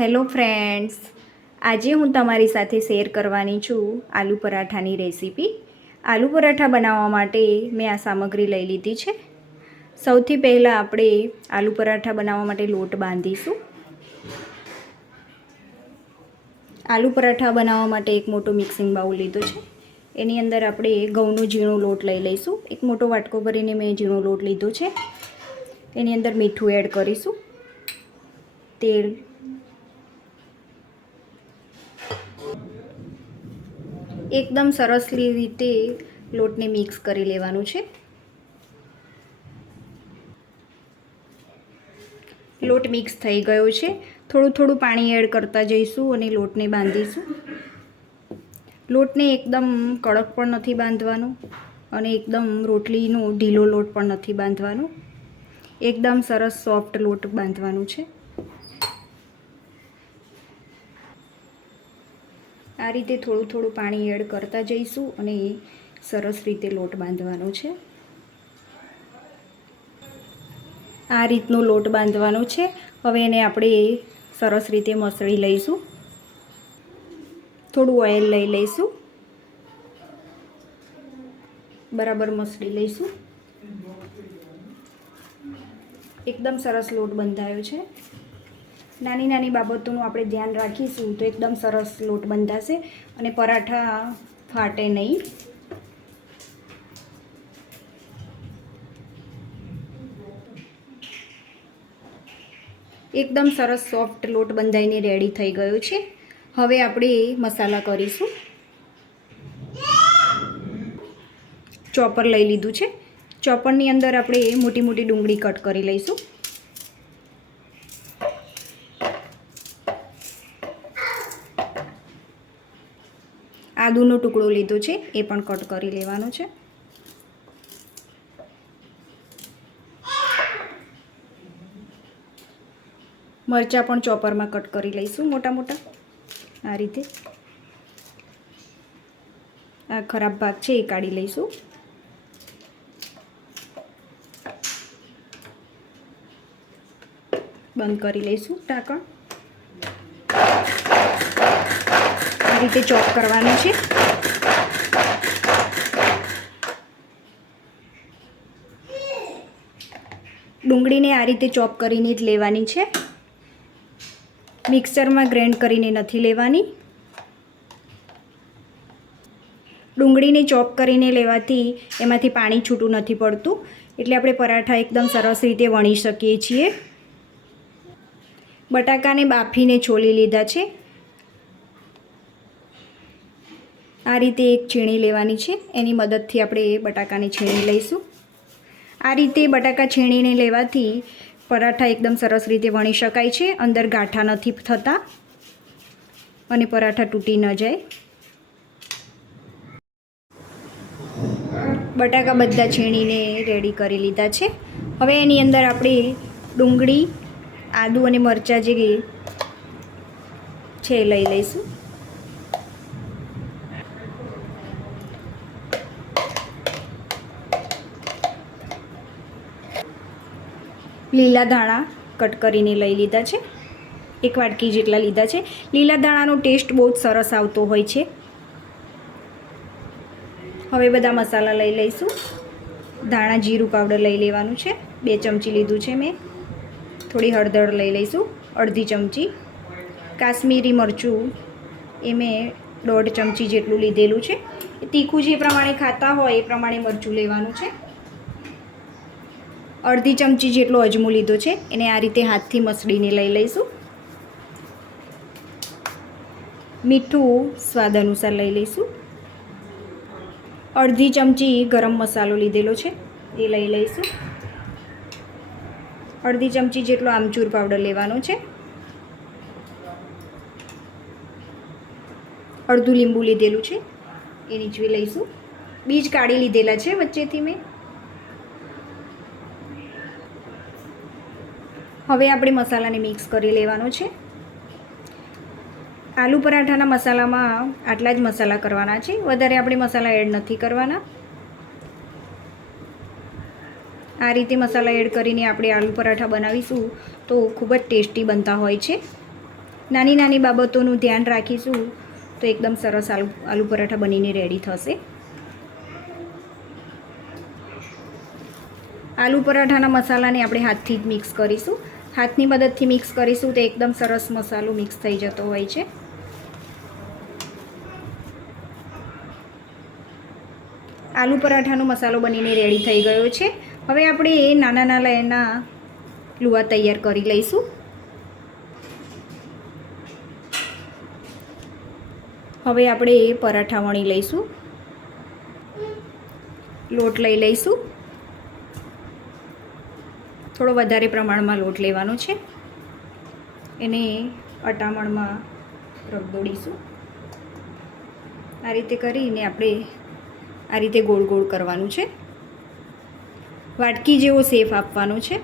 Hello friends, આજે હું તમારી સાથે શેર કરવાની છું આલુ પરાઠાની રેસીપી. આલુ પરાઠા બનાવવા માટે મેં આ સામગ્રી લઈ લીધી છે. સૌથી પહેલાં આપણે આલુ પરાઠા બનાવવા માટે લોટ બાંધીશું. આલુ પરાઠા બનાવવા માટે એક મોટો મિક્સિંગ બાઉલ લીધો છે. એની અંદર આપણે ઘઉંનો ઝીણો લોટ લઈ લઈશું. એક મોટો વાટકો ભરીને મેં ઝીણો લોટ લીધો છે. એની અંદર મીઠું એડ કરીશું. તેલ એકદમ સરસ રીતે લોટને મિક્સ કરી લેવાનું છે. લોટ મિક્સ થઈ ગયો છે. થોડું થોડું પાણી એડ કરતા જઈશું અને લોટને બાંધીશું. લોટને એકદમ કડક પણ નથી બાંધવાનો અને એકદમ રોટલીનો ઢીલો લોટ પણ નથી બાંધવાનો. એકદમ સરસ સોફ્ટ લોટ બાંધવાનું છે. આ રીતે થોડું થોડું પાણી એડ કરતા જઈશું અને સરસ રીતે લોટ બાંધવાનો છે. આ રીતનો લોટ બાંધવાનો છે. હવે એને આપણે સરસ રીતે મસળી લઈશું. થોડું ઓઇલ લઈ લઈશું. બરાબર મસળી લઈશું. એકદમ સરસ લોટ બંધાયો છે. નાની નાની બાબતોનું આપણે ધ્યાન રાખીશું તો એકદમ સરસ લોટ બંધાશે અને પરાઠા ફાટે નહીં. એકદમ સરસ સોફ્ટ લોટ બંધાઈને રેડી થઈ ગયો છે. હવે આપણે મસાલા કરીશું. ચોપર લઈ લીધું છે. ચોપરની અંદર આપણે મોટી મોટી ડુંગળી કટ કરી લઈશું. આદુનો ટુકડો લીધો છે, એ પણ કટ કરી લેવાનો છે. મરચાં પણ ચોપરમાં કટ કરી લઈશું મોટા મોટા. આ રીતે. આ ખરાબ ભાગ છે, એ કાઢી લઈશું. બંધ કરી લઈશું ઢાંકણ. આ રીતે ચોપ કરવાનું છે. ડુંગળીને આ રીતે ચોપ કરીને જ લેવાની છે. મિક્સરમાં ગ્રેન્ડ કરીને નથી લેવાની. ડુંગળીને ચોપ કરીને લેવાથી એમાંથી પાણી છૂટું નથી પડતું. એટલે આપણે પરાઠા એકદમ સરસ રીતે વણી શકીએ છીએ. બટાકાને બાફીને છોલી લીધા છે. આ રીતે એક છીણી લેવાની છે. એની મદદથી આપણે બટાકાની છીણી લઈશું. આ રીતે બટાકા છીણીને લેવાથી પરાઠા એકદમ સરસ રીતે વણી શકાય છે. અંદર ગાંઠા નથી થતા અને પરાઠા તૂટી ન જાય. બટાકા બધા છીણીને રેડી કરી લીધા છે. હવે એની અંદર આપણે ડુંગળી, આદુ અને મરચાં જે છે લઈ લઈશું. લીલા ધાણા કટ કરીને લઈ લીધા છે. એક વાટકી જેટલા લીધા છે. લીલા ધાણાનો ટેસ્ટ બહુ જ સરસ આવતો હોય છે. હવે બધા મસાલા લઈ લઈશું. ધાણા જીરું પાવડર લઈ લેવાનું છે. બે ચમચી લીધું છે મેં. થોડી હળદર લઈ લઈશું. અડધી ચમચી. કાશ્મીરી મરચું એ મેં દોઢ ચમચી જેટલું લીધેલું છે. તીખું જે પ્રમાણે ખાતા હોય એ પ્રમાણે મરચું લેવાનું છે. અડધી ચમચી જેટલો અજમો લીધો છે. એને આ રીતે હાથથી મસળીને લઈ લઈશું. મીઠું સ્વાદ અનુસાર લઈ લઈશું. અડધી ચમચી ગરમ મસાલો લીધેલો છે. એ લઈ લઈશું. અડધી ચમચી જેટલો આમચૂર પાવડર લેવાનો છે. અડધું લીંબુ લીધેલું છે. એ નીચવી લઈશું. બીજ કાઢી લીધેલા છે વચ્ચેથી મેં. હવે આપણે મસાલાને મિક્સ કરી લેવાનો છે. આલુ પરાઠાના મસાલામાં આટલા જ મસાલા કરવાના છે. વધારે આપણે મસાલા એડ નથી કરવાના. આ રીતે મસાલા એડ કરીને આપણે આલુ પરાઠા બનાવીશું તો ખૂબ જ ટેસ્ટી બનતા હોય છે. નાની નાની બાબતોનું ધ્યાન રાખીશું તો એકદમ સરસ આલુ આલુ પરાઠા બનીને રેડી થશે. આલુ પરાઠાના મસાલાને આપણે હાથથી જ મિક્સ કરીશું. હાથની મદદથી મિક્સ કરીશું તો એકદમ સરસ મસાલો મિક્સ થઈ જતો હોય છે. આલુ પરાઠાનો મસાલો બનીને રેડી થઈ ગયો છે. હવે આપણે એ નાના નાના એના લુવા તૈયાર કરી લઈશું. હવે આપણે એ પરાઠા વણી લઈશું. લોટ લઈ લઈશું. થોડો વધારે પ્રમાણમાં લોટ લેવાનો છે. એને અટામણમાં રગદોડીશું આ રીતે કરીને આપણે આ રીતે ગોળ ગોળ કરવાનું છે. વાટકી જેવો સેફ આપવાનો છે.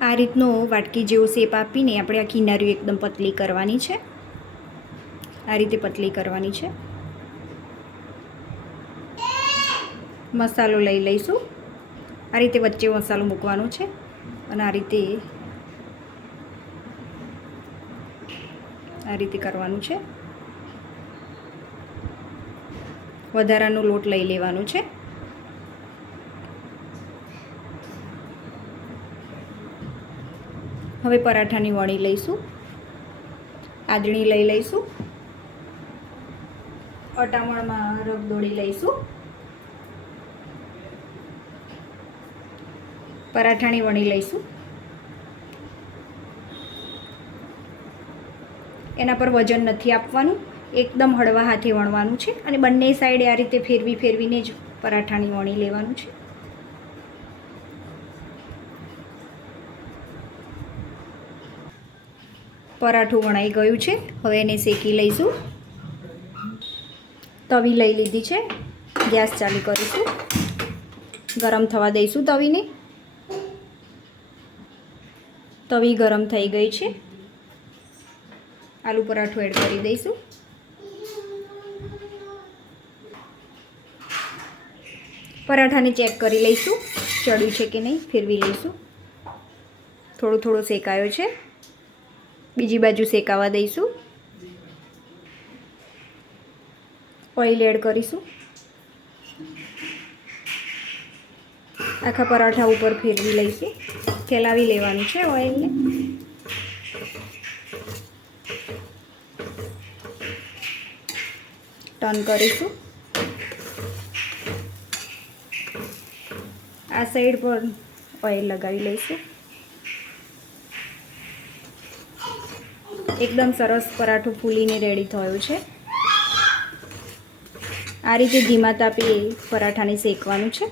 આ રીતનો વાટકી જેવો શેપ આપીને આપણે આ કિનારીઓ એકદમ પતલી કરવાની છે. આ રીતે પતલી કરવાની છે. મસાલો લઈ લઈશું. આ રીતે વચ્ચે મસાલો મૂકવાનો છે. અને આ રીતે આ રીતે કરવાનું છે. વધારાનો લોટ લઈ લેવાનો છે. હવે પરાઠાની વણી લઈશું. આદણી લઈ લઈશું. અટામણમાં રગદોળી લઈશું. પરાઠાની વણી લઈશું. એના પર વજન નથી આપવાનું, એકદમ હળવા હાથે વણવાનું છે અને બંને સાઈડે આ રીતે ફેરવી ફેરવીને જ પરાઠાની વણી લેવાનું છે. પરાઠું વણાઈ ગયું છે, હવે એને શેકી લઈશું. તવી લઈ લીધી છે, ગેસ ચાલુ કરીશું. ગરમ થવા દઈશું તવીને. તવી ગરમ થઈ ગઈ છે. આલુ પરાઠું એડ કરી દઈશું. પરાઠાને ચેક કરી લઈશું, ચડ્યું છે કે નહીં ફેરવી લઈશું. થોડો થોડો શેકાયો છે. બીજી બાજુ શેકાવા દઈશું. ઓઇલ એડ કરીશું. આખા પરાઠા ઉપર ફેરવી લઈશું. ફેલાવી લેવાનું છે ઓઇલને. ટર્ન કરીશું. આ સાઈડ પર ઓઇલ લગાવી લઈશું. એકદમ સરસ પરાઠું ફૂલીને રેડી થયું છે. આ રીતે ધીમા તાપે પરાઠાને શેકવાનું છે.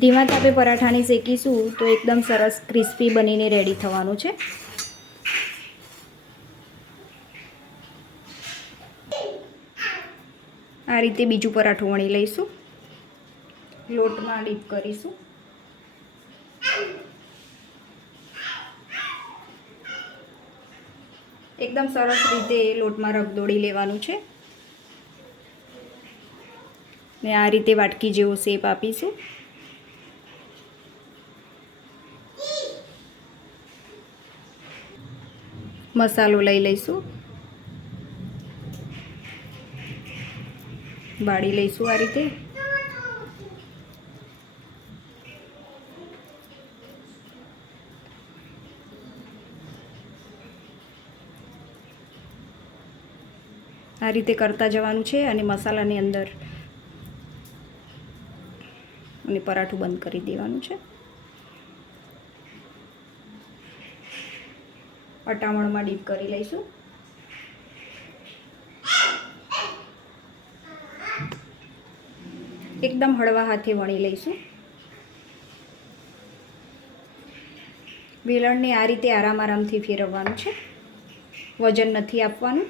ધીમા તાપે પરાઠાને શેકીશું તો એકદમ સરસ ક્રિસ્પી બનીને રેડી થવાનું છે. આ રીતે બીજું પરાઠું વણી લઈશું. લોટમાં ડીપ કરીશું. એકદમ સરસ રીતે લોટમાં રગદોડી લેવાનું છે. ને આ રીતે વાટકી જેવો શેપ આપીશું. મસાલો લઈ લઈશું. બાળી લઈશું આ રીતે. આ રીતે કરતા જવાનું છે અને મસાલાની અંદર અને પરાઠું બંધ કરી દેવાનું છે. અટામણમાં ડીપ કરી લઈશું. એકદમ હળવા હાથે વણી લઈશું. વેલણને આ રીતે આરામ આરામથી ફેરવવાનું છે. વજન નથી આપવાનું.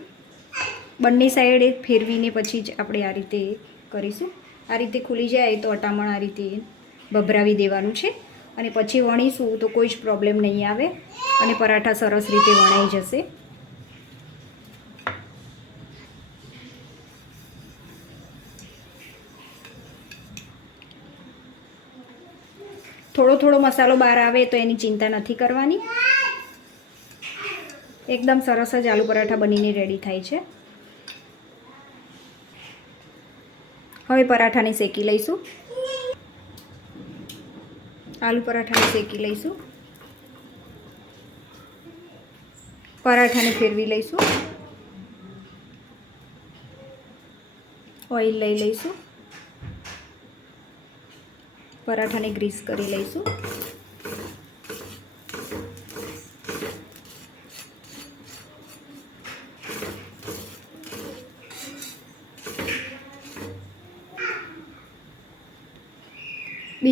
બંને સાઈડે ફેરવીને પછી જ આપણે આ રીતે કરીશું. આ રીતે ખુલી જાય તો અટામણ આ રીતે ભભરાવી દેવાનું છે. અને પછી વણીશું તો કોઈ જ પ્રોબ્લેમ નહીં આવે અને પરાઠા સરસ રીતે વણાઈ જશે. થોડો થોડો મસાલો બહાર આવે તો એની ચિંતા નથી કરવાની. એકદમ સરસ જ આલુ પરાઠા બનીને રેડી થાય છે. હવે પરાઠાને શેકી લઈશું. આલુ પરાઠાને શેકી લઈશું. પરાઠાને ફેરવી લઈશું. ઓઇલ લઈ લઈશું. પરાઠાને ગ્રીસ કરી લઈશું.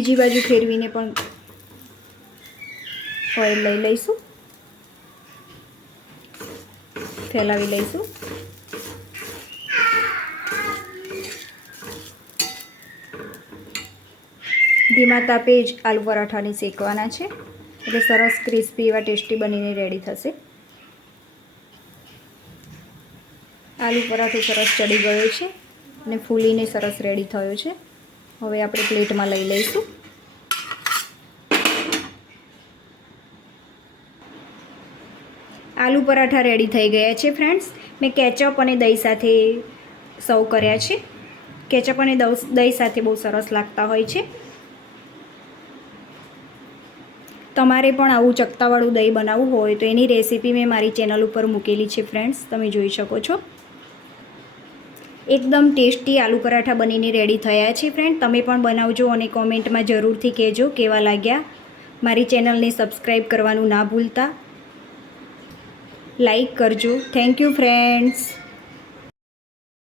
બીજી બાજુ ફેરવીને પણ ઓઇલ લઈ લઈશું. ફેલાવી લઈશું. ધીમા તાપે જ આલુ પરાઠાને શેકવાના છે. એટલે સરસ ક્રિસ્પી એવા ટેસ્ટી બનીને રેડી થશે. આલુ પરાઠો સરસ ચડી ગયો છે અને ફૂલીને સરસ રેડી થયો છે. હવે આપણે પ્લેટમાં લઈ લઈશું. આલુ પરાઠા રેડી થઈ ગયા છે ફ્રેન્ડ્સ મેં કેચઅપ અને દહીં સાથે સર્વ કર્યા છે. કેચઅપ અને દહીં સાથે બહુ સરસ લાગતા હોય છે. તમારે પણ આવું ચકતાવાળું દહીં બનાવવું હોય તો એની રેસીપી મેં મારી ચેનલ ઉપર મૂકેલી છે ફ્રેન્ડ્સ તમે જોઈ શકો છો. એકદમ ટેસ્ટી આલુ પરાઠા બનીને રેડી થયા છે ફ્રેન્ડ તમે પણ બનાવજો અને કોમેન્ટમાં જરૂરથી કહેજો કેવા લાગ્યા. મારી ચેનલને સબસ્ક્રાઈબ કરવાનું ના ભૂલતા. લાઈક કરજો. Thank you friends